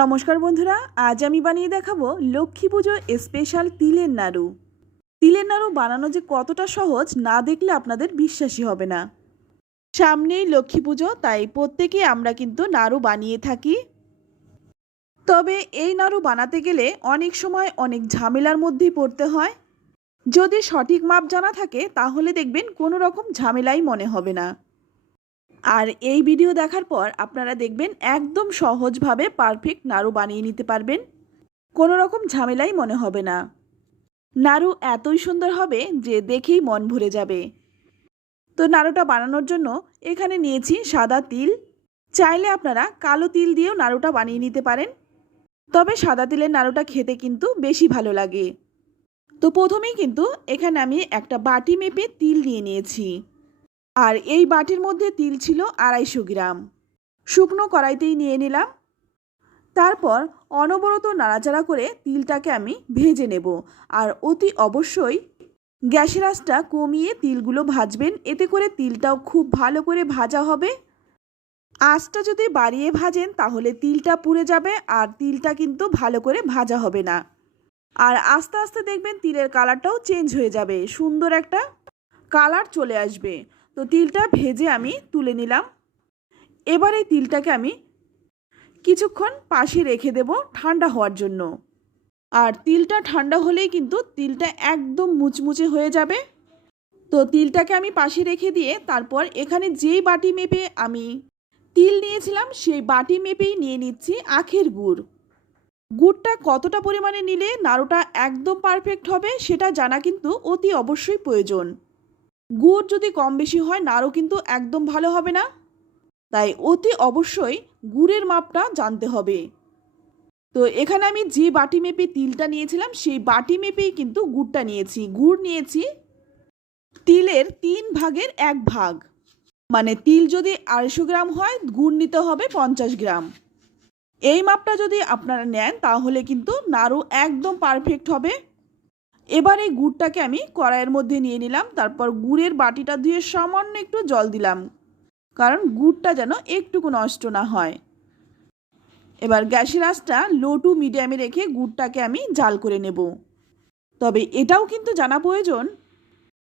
নমস্কার বন্ধুরা, আজ আমি বানিয়ে দেখাবো লক্ষ্মী পুজো স্পেশাল তিলের নাড়ু। তিলের নাড়ু বানানো যে কতটা সহজ, না দেখলে আপনাদের বিশ্বাসই হবে না। সামনেই লক্ষ্মী পুজো, তাই প্রত্যেকেই আমরা কিন্তু নাড়ু বানিয়ে থাকি। তবে এই নাড়ু বানাতে গেলে অনেক সময় অনেক ঝামেলার মধ্যেই পড়তে হয়। যদি সঠিক মাপ জানা থাকে, তাহলে দেখবেন কোনো রকম ঝামেলাই মনে হবে না। আর এই ভিডিও দেখার পর আপনারা দেখবেন একদম সহজভাবে পারফেক্ট নাড়ু বানিয়ে নিতে পারবেন। কোনো রকম ঝামেলাই মনে হবে না। নাড়ু এতই সুন্দর হবে যে দেখেই মন ভরে যাবে। তো নাড়ুটা বানানোর জন্য এখানে নিয়েছি সাদা তিল। চাইলে আপনারা কালো তিল দিয়েও নাড়ুটা বানিয়ে নিতে পারেন। তবে সাদা তিলের নাড়ুটা খেতে কিন্তু বেশি ভালো লাগে। তো প্রথমেই কিন্তু এখানে আমি একটা বাটি মেপে তিল নিয়ে নিয়েছি। আর এই বাটির মধ্যে তিল ছিল আড়াইশো গ্রাম। শুকনো কড়াইতেই নিয়ে নিলাম। তারপর অনবরত নাড়াচাড়া করে তিলটাকে আমি ভেজে নেব। আর অতি অবশ্যই গ্যাসের আঁচটা কমিয়ে তিলগুলো ভাজবেন। এতে করে তিলটাও খুব ভালো করে ভাজা হবে। আঁচটা যদি বাড়িয়ে ভাজেন, তাহলে তিলটা পুড়ে যাবে আর তিলটা কিন্তু ভালো করে ভাজা হবে না। আর আস্তে আস্তে দেখবেন তিলের কালারটাও চেঞ্জ হয়ে যাবে। সুন্দর একটা কালার চলে আসবে। তো তিলটা ভেজে আমি তুলে নিলাম। এবার এই তিলটাকে আমি কিছুক্ষণ পাশে রেখে দেব ঠান্ডা হওয়ার জন্য। আর তিলটা ঠান্ডা হলেই কিন্তু তিলটা একদম মুচমুচে হয়ে যাবে। তো তিলটাকে আমি পাশে রেখে দিয়ে তারপর এখানে যেই বাটি মেপে আমি তিল নিয়েছিলাম, সেই বাটি মেপেই নিয়ে নিচ্ছি আখের গুড়। গুড়টা কতটা পরিমাণে নিলে নাড়ুটা একদম পারফেক্ট হবে সেটা জানা কিন্তু অতি অবশ্যই প্রয়োজন। গুড় যদি কম বেশি হয় নাড়ু কিন্তু একদম ভালো হবে না। তাই অতি অবশ্যই গুড়ের মাপটা জানতে হবে। তো এখানে আমি যে বাটি মেপে তিলটা নিয়েছিলাম, সেই বাটি মেপেই কিন্তু গুড়টা নিয়েছি। গুড় নিয়েছি তিলের তিন ভাগের এক ভাগ। মানে তিল যদি আড়াইশো গ্রাম হয়, গুড় নিতে হবে পঞ্চাশ গ্রাম। এই মাপটা যদি আপনারা নেন, তাহলে কিন্তু নাড়ু একদম পারফেক্ট হবে। এবার এই গুড়টাকে আমি কড়াইয়ের মধ্যে নিয়ে নিলাম, তারপর গুড়ের বাটিটা ধুয়ে সামান্য একটু জল দিলাম, কারণ গুড়টা যেন একটুকু নষ্ট না হয়। এবার গ্যাসের আঁচটা লো টু মিডিয়ামে রেখে গুড়টাকে আমি জাল করে নেব। তবে এটাও কিন্তু জানা প্রয়োজন,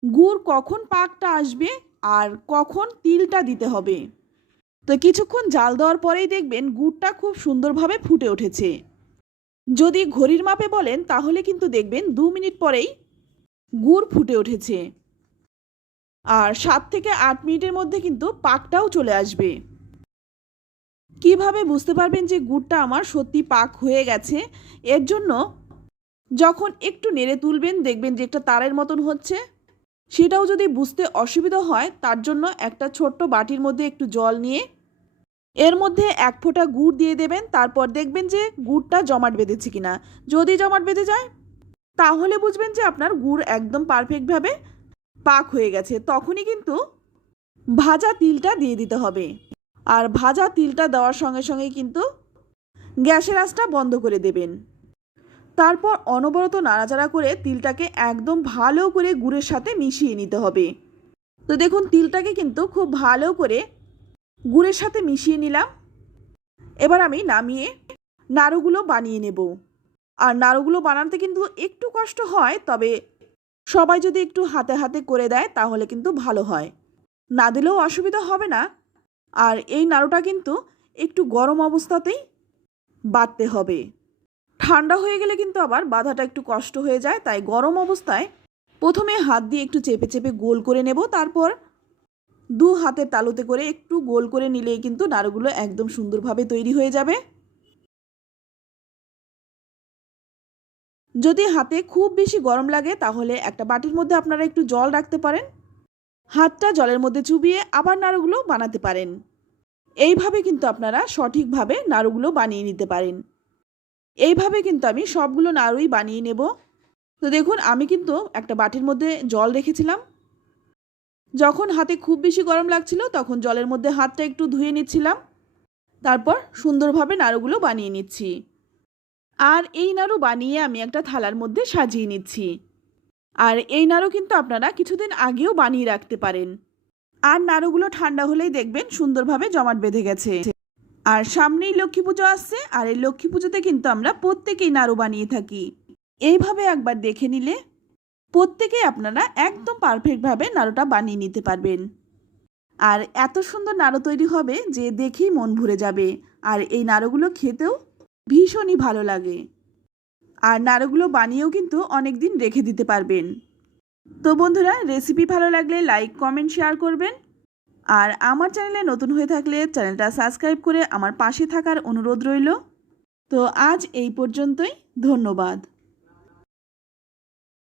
গুড় কখন পাকটা আসবে আর কখন তিলটা দিতে হবে। তো কিছুক্ষণ জাল দেওয়ার পরেই দেখবেন গুড়টা খুব সুন্দরভাবে ফুটে উঠেছে। যদি ঘড়ির মাপে বলেন, তাহলে কিন্তু দেখবেন দু মিনিট পরেই গুড় ফুটে উঠেছে। আর সাত থেকে আট মিনিটের মধ্যে কিন্তু পাকটাও চলে আসবে। কীভাবে বুঝতে পারবেন যে গুড়টা আমার সত্যি পাক হয়ে গেছে? এর জন্য যখন একটু নেড়ে তুলবেন, দেখবেন যে একটা তারের মতন হচ্ছে। সেটাও যদি বুঝতে অসুবিধা হয়, তার জন্য একটা ছোট্ট বাটির মধ্যে একটু জল নিয়ে এর মধ্যে এক ফোঁটা গুড় দিয়ে দেবেন, তারপর দেখবেন যে গুড়টা জমাট বেঁধেছে কিনা। যদি জমাট বেঁধে যায়, তাহলে বুঝবেন যে আপনার গুড় একদম পারফেক্টভাবে পাক হয়ে গেছে। তখনই কিন্তু ভাজা তিলটা দিয়ে দিতে হবে। আর ভাজা তিলটা দেওয়ার সঙ্গে সঙ্গে কিন্তু গ্যাসের আঁচটা বন্ধ করে দেবেন। তারপর অনবরত নাড়াচাড়া করে তিলটাকে একদম ভালো করে গুড়ের সাথে মিশিয়ে নিতে হবে। তো দেখুন, তিলটাকে কিন্তু খুব ভালো করে গুড়ের সাথে মিশিয়ে নিলাম। এবার আমি নামিয়ে নাড়ুগুলো বানিয়ে নেব। আর নাড়ুগুলো বানাতে কিন্তু একটু কষ্ট হয়, তবে সবাই যদি একটু হাতে হাতে করে দেয়, তাহলে কিন্তু ভালো হয়। না দিলেও অসুবিধা হবে না। আর এই নাড়ুটা কিন্তু একটু গরম অবস্থাতেই বাটতে হবে। ঠান্ডা হয়ে গেলে কিন্তু আবার বাঁধাটা একটু কষ্ট হয়ে যায়, তাই গরম অবস্থায় প্রথমে হাত দিয়ে একটু চেপে চেপে গোল করে নেব, তারপর দু হাতের তালুতে করে একটু গোল করে নিলেই কিন্তু নাড়ুগুলো একদম সুন্দরভাবে তৈরি হয়ে যাবে। যদি হাতে খুব বেশি গরম লাগে, তাহলে একটা বাটির মধ্যে আপনারা একটু জল রাখতে পারেন। হাতটা জলের মধ্যে চুবিয়ে আবার নাড়ুগুলো বানাতে পারেন। এইভাবে কিন্তু আপনারা সঠিকভাবে নাড়ুগুলো বানিয়ে নিতে পারেন। এইভাবে কিন্তু আমি সবগুলো নাড়ুই বানিয়ে নেব। তো দেখুন, আমি কিন্তু একটা বাটির মধ্যে জল রেখেছিলাম। যখন হাতে খুব বেশি গরম লাগছিল, তখন জলের মধ্যে হাতটা একটু ধুয়ে নিচ্ছিলাম। তারপর সুন্দরভাবে নাড়ুগুলো বানিয়ে নিচ্ছি। আর এই নাড়ু বানিয়ে আমি একটা থালার মধ্যে সাজিয়ে নিচ্ছি। আর এই নাড়ু কিন্তু আপনারা কিছুদিন আগেও বানিয়ে রাখতে পারেন। আর নাড়ুগুলো ঠান্ডা হলেই দেখবেন সুন্দরভাবে জমাট বেঁধে গেছে। আর সামনেই লক্ষ্মী পুজো আসছে, আর এই লক্ষ্মী পুজোতে কিন্তু আমরা প্রত্যেকেই নাড়ু বানিয়ে থাকি। এইভাবে একবার দেখে নিলে প্রত্যেকেই আপনারা একদম পারফেক্টভাবে নাড়ুটা বানিয়ে নিতে পারবেন। আর এত সুন্দর নাড়ু তৈরি হবে যে দেখেই মন ভরে যাবে। আর এই নাড়ুগুলো খেতেও ভীষণই ভালো লাগে। আর নাড়ুগুলো বানিয়েও কিন্তু অনেক দিন রেখে দিতে পারবেন। তো বন্ধুরা রেসিপি ভালো লাগলে লাইক কমেন্ট শেয়ার করবেন। আর আমার চ্যানেলে নতুন হয়ে থাকলে চ্যানেলটা সাবস্ক্রাইব করে আমার পাশে থাকার অনুরোধ রইল। তো আজ এই পর্যন্তই, ধন্যবাদ।